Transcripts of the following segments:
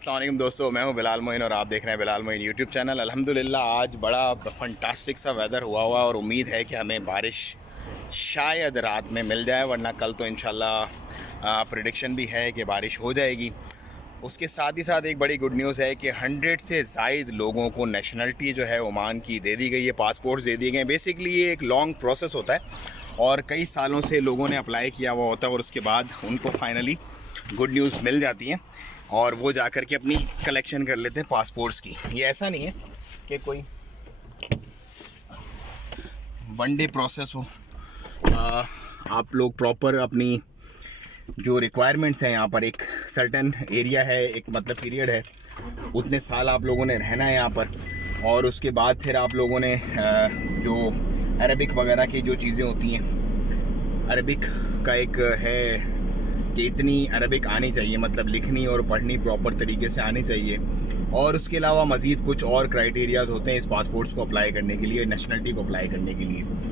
अस्सलाम वालेकुम दोस्तों, मैं हूं बिलाल मोइन और आप देख रहे हैं बिलाल मोइन यूट्यूब चैनल। अल्हम्दुलिल्लाह आज बड़ा फंटास्टिक सा वेदर हुआ और उम्मीद है कि हमें बारिश शायद रात में मिल जाए, वरना कल तो इंशाल्लाह प्रेडिक्शन भी है कि बारिश हो जाएगी। उसके साथ ही साथ एक बड़ी गुड न्यूज़ है कि 100 से ज़ायद लोगों को नेशनलिटी जो है ओमान की दे दी गई है, पासपोर्ट दे दिए गए हैं। बेसिकली ये एक लॉन्ग प्रोसेस होता है और कई सालों से लोगों ने अप्लाई किया हुआ होता है और उसके बाद उनको फाइनली गुड न्यूज़ मिल जाती है और वो जा कर के अपनी कलेक्शन कर लेते हैं पासपोर्ट्स की। ये ऐसा नहीं है कि कोई वन डे प्रोसेस हो। आप लोग प्रॉपर अपनी जो रिक्वायरमेंट्स हैं, यहाँ पर एक सर्टेन एरिया है, एक मतलब पीरियड है, उतने साल आप लोगों ने रहना है यहाँ पर और उसके बाद फिर आप लोगों ने जो अरबिक वगैरह की जो चीज़ें होती हैं, अरबिक का एक है कि इतनी अरबिक आनी चाहिए, मतलब लिखनी और पढ़नी प्रॉपर तरीके से आनी चाहिए। और उसके अलावा मज़ीद कुछ और क्राइटेरियाज़ होते हैं इस पासपोर्ट्स को अप्लाई करने के लिए, नेशनलिटी को अप्लाई करने के लिए।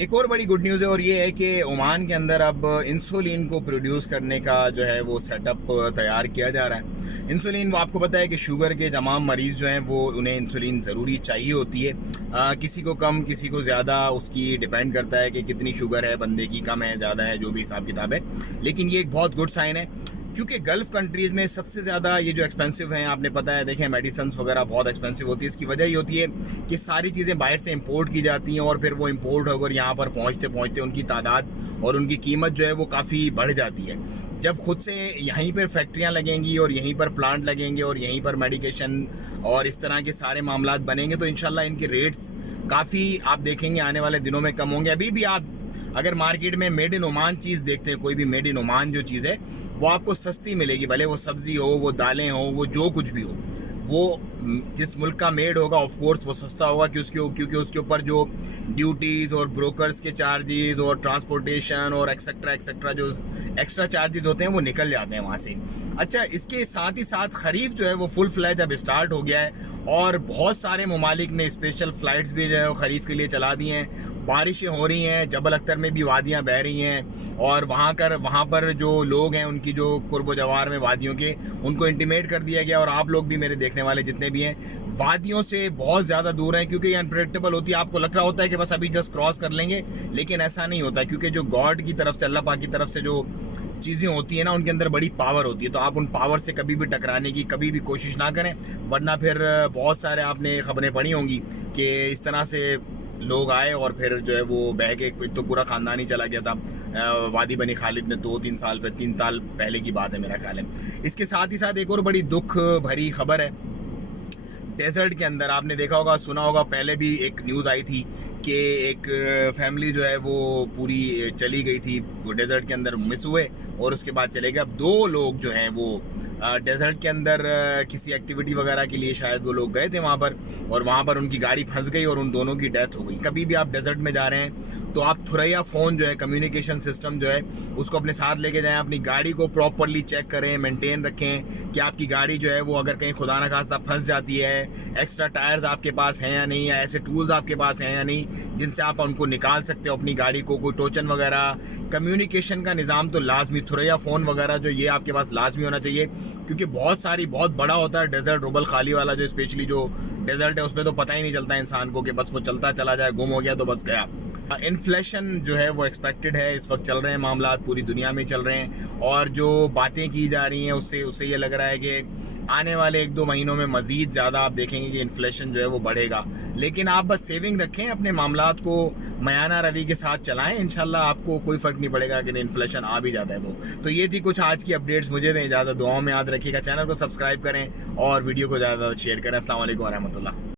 एक और बड़ी गुड न्यूज़ है और ये है कि ओमान के अंदर अब इंसुलिन को प्रोड्यूस करने का जो है वो सेटअप तैयार किया जा रहा है। इंसुलिन, वो आपको पता है कि शुगर के तमाम मरीज़ जो हैं वो उन्हें इंसुलिन ज़रूरी चाहिए होती है। किसी को कम, किसी को ज़्यादा, उसकी डिपेंड करता है कि कितनी शुगर है बंदे की, कम है ज़्यादा है, जो भी हिसाब किताब है। लेकिन ये एक बहुत गुड साइन है क्योंकि गल्फ़ कंट्रीज़ में सबसे ज़्यादा ये जो एक्सपेंसिव हैं, आपने पता है, देखें मेडिसिन वगैरह बहुत एक्सपेंसिव होती है। इसकी वजह ये होती है कि सारी चीज़ें बाहर से इंपोर्ट की जाती हैं और फिर वो इंपोर्ट होकर यहाँ पर पहुँचते पहुँचते उनकी तादाद और उनकी कीमत जो है वो काफ़ी बढ़ जाती है। जब खुद से यहीं पर फैक्ट्रियाँ लगेंगी और यहीं पर प्लांट लगेंगे और यहीं पर मेडिकेशन और इस तरह के सारे मामलात बनेंगे तो इंशाल्लाह इनके रेट्स काफ़ी आप देखेंगे आने वाले दिनों में कम होंगे। अभी भी आप अगर मार्केट में मेड इन ओमान चीज़ देखते हैं, कोई भी मेड इन ओमान जो चीज़ है वो आपको सस्ती मिलेगी, भले वो सब्ज़ी हो, वो दालें हो, वो जो कुछ भी हो। वो जिस मुल्क का मेड होगा ऑफ कोर्स वो सस्ता होगा क्योंकि उसके ऊपर जो ड्यूटीज़ और ब्रोकर्स के चार्जेस और ट्रांसपोर्टेशन और एक्सेट्रा जो एक्स्ट्रा चार्जेस होते हैं वो निकल जाते हैं वहाँ से। अच्छा, इसके साथ ही साथ खरीफ जो है वो फुल फ्लैज अब स्टार्ट हो गया है और बहुत सारे ममालिक ने स्पेशल फ़्लाइट्स भी जो है वो खरीफ के लिए चला दी हैं। बारिशें हो रही हैं, जबल अख्तर में भी वादियाँ बह रही हैं और वहाँ पर जो लोग हैं उनकी जो कुर्ब जवार में वादियों के, उनको इंटीमेट कर दिया गया और आप लोग भी, मेरे देखने वाले जितने भी हैं, वादियों से बहुत ज़्यादा दूर हैं क्योंकि ये अनप्रेडिक्टेबल होती है। आपको लग रहा होता है कि बस अभी जस्ट क्रॉस कर लेंगे, लेकिन ऐसा नहीं होता क्योंकि जो गॉड की तरफ से, अल्लाह पाक की तरफ से जो चीज़ें होती हैं ना, उनके अंदर बड़ी पावर होती है। तो आप उन पावर से कभी भी टकराने की कभी भी कोशिश ना करें, वरना फिर बहुत सारे आपने खबरें पढ़ी होंगी कि इस तरह से लोग आए और फिर जो है वो बह के तो पूरा ख़ानदान ही चला गया था वादी बनी खालिद में 3 साल पहले की बात है मेरा ख्याल है। इसके साथ ही साथ एक और बड़ी दुख भरी खबर है। डेजर्ट के अंदर आपने देखा होगा, सुना होगा, पहले भी एक न्यूज़ आई थी कि एक फैमिली जो है वो पूरी चली गई थी, वो डेजर्ट के अंदर मिस हुए और उसके बाद चले गए। अब 2 लोग जो हैं वो डेजर्ट के अंदर किसी एक्टिविटी वगैरह के लिए शायद वो लोग गए थे वहाँ पर और वहाँ पर उनकी गाड़ी फंस गई और उन दोनों की डेथ हो गई। कभी भी आप डेजर्ट में जा रहे हैं तो आप थुरैया फ़ोन जो है, कम्युनिकेशन सिस्टम जो है, उसको अपने साथ लेके जाएं। अपनी गाड़ी को प्रॉपरली चेक करें, मेंटेन रखें कि आपकी गाड़ी जो है वो अगर कहीं खुदा न खास्ता फंस जाती है, एक्स्ट्रा टायर्स आपके पास हैं या नहीं, या ऐसे टूल्स आपके पास हैं या नहीं जिनसे आप उनको निकाल सकते हो अपनी गाड़ी को, कोई टोचन वगैरह। कम्युनिकेशन का निज़ाम तो लाजमी, थुरैया फ़ोन वगैरह जो ये आपके पास लाजमी होना चाहिए क्योंकि बहुत बड़ा होता है डेजर्ट, रुबल खाली वाला जो स्पेशली जो डेजर्ट है उसमें तो पता ही नहीं चलता इंसान को कि बस वो चलता चला जाए, गुम हो गया तो बस गया। इन्फ्लेशन जो है वो एक्सपेक्टेड है, इस वक्त चल रहे हैं मामला, पूरी दुनिया में चल रहे हैं और जो बातें की जा रही हैं उससे ये लग रहा है कि आने वाले 1-2 महीनों में मज़ीद ज़्यादा आप देखेंगे कि इन्फ्लेशन जो है वो बढ़ेगा। लेकिन आप बस सेविंग रखें, अपने मामलात को मयाना रवि के साथ चलाएं, इंशाल्लाह आपको कोई फ़र्क नहीं पड़ेगा अगर इन्फ्लेशन आ भी जाता है तो ये थी कुछ आज की अपडेट्स। मुझे दें इजाज़त, दुआओं में याद रखिएगा, चैनल को सब्सक्राइब करें और वीडियो को ज़्यादा शेयर करें। अस्सलाम वालेकुम व रहमतुल्लाह।